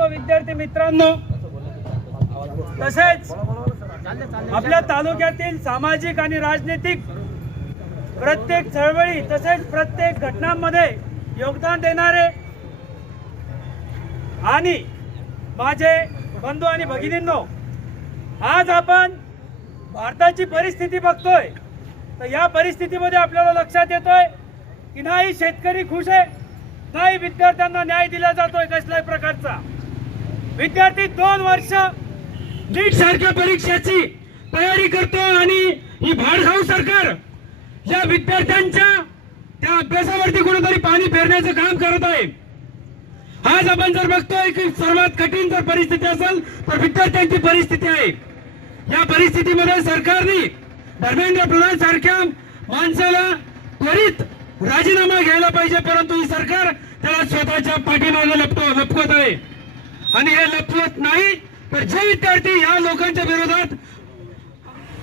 सर्व विद्यार्थी मित्रांनो, तसेच आपल्या तालुक्यातील सामाजिक आणि राजनीतिक प्रत्येक चळवळी तसेच प्रत्येक घटनांमध्ये योगदान देणारे आणि माझे बंधू आणि भगिनींनो, आज आपण भारताची परिस्थिती बघतोय तर या परिस्थितीमध्ये आपल्याला लक्षात येतोय की नाही शेतकरी खुश आहे, नाही विद्यार्थ्यांना न्याय दिला जातोय कसल्याही प्रकारचा। विद्यार्थी 2 वर्ष नीट सारख्या परीक्षेची तयारी करतो आणि ही भाडखाऊ सरकार या विद्यार्थ्यांच्या त्या अभ्यासावरती कुठेतरी पाणी फेरण्याचं काम करत आहे। आज आपण जर बघतोय की सर्वात कठीण जर परिस्थिती असेल तर विद्यार्थ्यांची परिस्थिती आहे। या परिस्थितीमध्ये सरकारने धर्मेंद्र प्रधान सारख्या माणसाला त्वरित राजीनामा घ्यायला पाहिजे, परंतु ही सरकार त्याला स्वतःच्या पाठीमागे लपवत आहे आणि हे लपवत नाही तर जे विद्यार्थी या लोकांच्या विरोधात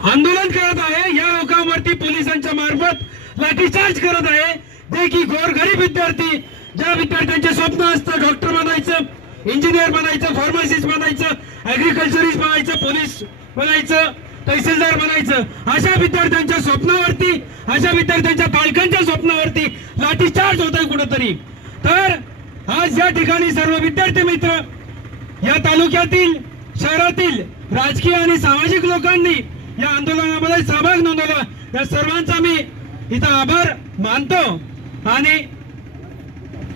आंदोलन करत आहे, या लोकांवरती पोलिसांच्या मार्फत लाठीचार्ज करत आहे, जे की गोरगरीब विद्यार्थी, ज्या विद्यार्थ्यांचे स्वप्न असतं डॉक्टर बनायचं, इंजिनियर बनायचं, फार्मासिस्ट बनायचं, ऍग्रिकल्चरिस्ट बनायचं, पोलीस बनायचं, तहसीलदार बनायचं, अशा विद्यार्थ्यांच्या स्वप्नावरती, अशा विद्यार्थ्यांच्या पालकांच्या स्वप्नावरती लाठीचार्ज होत आहे कुठेतरी। तर आज या ठिकाणी सर्व विद्यार्थी मित्र, या तालुक्यातील शहरातील राजकीय आणि सामाजिक लोकांनी या आंदोलनामध्ये सहभाग नोंदवला, या सर्वांचा मी इथं आभार मानतो आणि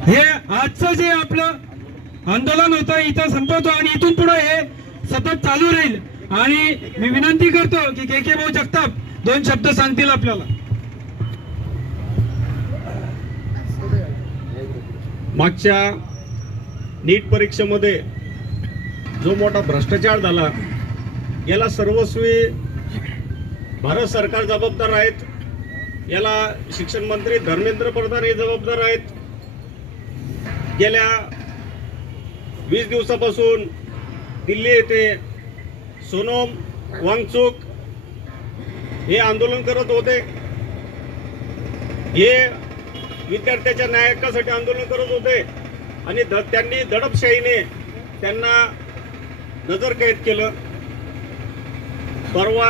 हे आजचं जे आपलं आंदोलन होतं इथं संपवतो आणि इथून पुढे हे सतत चालू राहील। आणि मी विनंती करतो की के भाऊ जगताप 2 शब्द सांगतील आपल्याला। मागच्या नीट परीक्षेमध्ये जो मोठा भ्रष्टाचार झाला याला सर्वस्वी भारत सरकार जबाबदार आहेत, याला शिक्षण मंत्री धर्मेंद्र प्रधान हे जबाबदार आहेत। गेल्या 20 दिवसापासून दिल्ली येथे सोनम वांगचुक हे आंदोलन करत होते, हे विद्यार्थ्याच्या न्यायासाठी आंदोलन करत होते आणि त्यांनी दडपशाहीने त्यांना नजरकैद केलं। परवा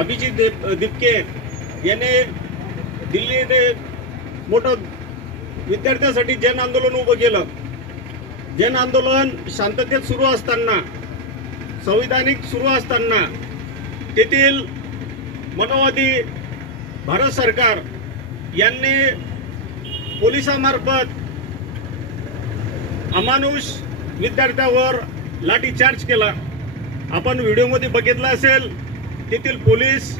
अभिजित दिपके याने दिल्ली येथे मोठं विद्यार्थ्यांसाठी जन आंदोलन उभं केलं। जन आंदोलन शांततेत सुरू असताना, संविधानिक सुरू असताना तेथील मनोवादी भारत सरकार यांनी पोलिसांमार्फत अमानुष विद्यार्थ्यावर लाठीचार्ज केला। आपण व्हिडिओमध्ये बघितलं असेल, तेथील पोलीस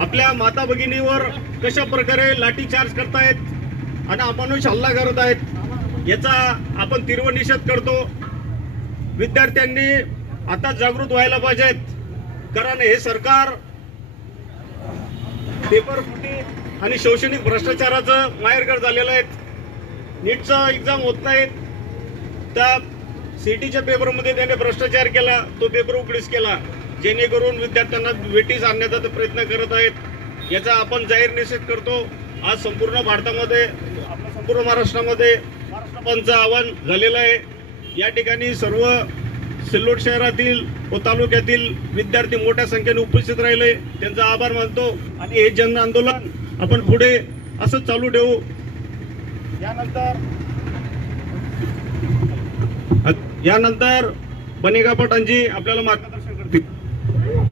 आपल्या माता भगिनीवर कशा प्रकारे लाठीचार्ज करतायत आणि अमानुष हल्ला करत आहेत, याचा आपण तीव्र निषेध करतो। विद्यार्थ्यांनी आता जागृत व्हायला पाहिजेत, कारण हे सरकार पेपर फुटी आणि शैक्षणिक भ्रष्टाचाराचं माहेरघर झालेलं आहे। नीटचा एक्झाम होत नाही, त्या सीईटीच्या पेपरमध्ये त्याने भ्रष्टाचार केला, तो पेपर उघडीस केला, जेणेकरून विद्यार्थ्यांना वेठीस आणण्याचा ते प्रयत्न करत आहेत। याचा आपण जाहीर निषेध करतो। आज संपूर्ण भारतामध्ये, आपल्या संपूर्ण महाराष्ट्रामध्ये महाराष्ट्राचं आव्हान झालेलं आहे। या ठिकाणी सर्व सिल्लोड शहरातील व तालुक्यातील विद्यार्थी मोठ्या संख्येने उपस्थित राहिले, त्यांचा आभार मानतो आणि हे जन आंदोलन आपण पुढे असंच चालू ठेवू। यानंतर बनेगा पठाणजी आपल्याला मार्गदर्शन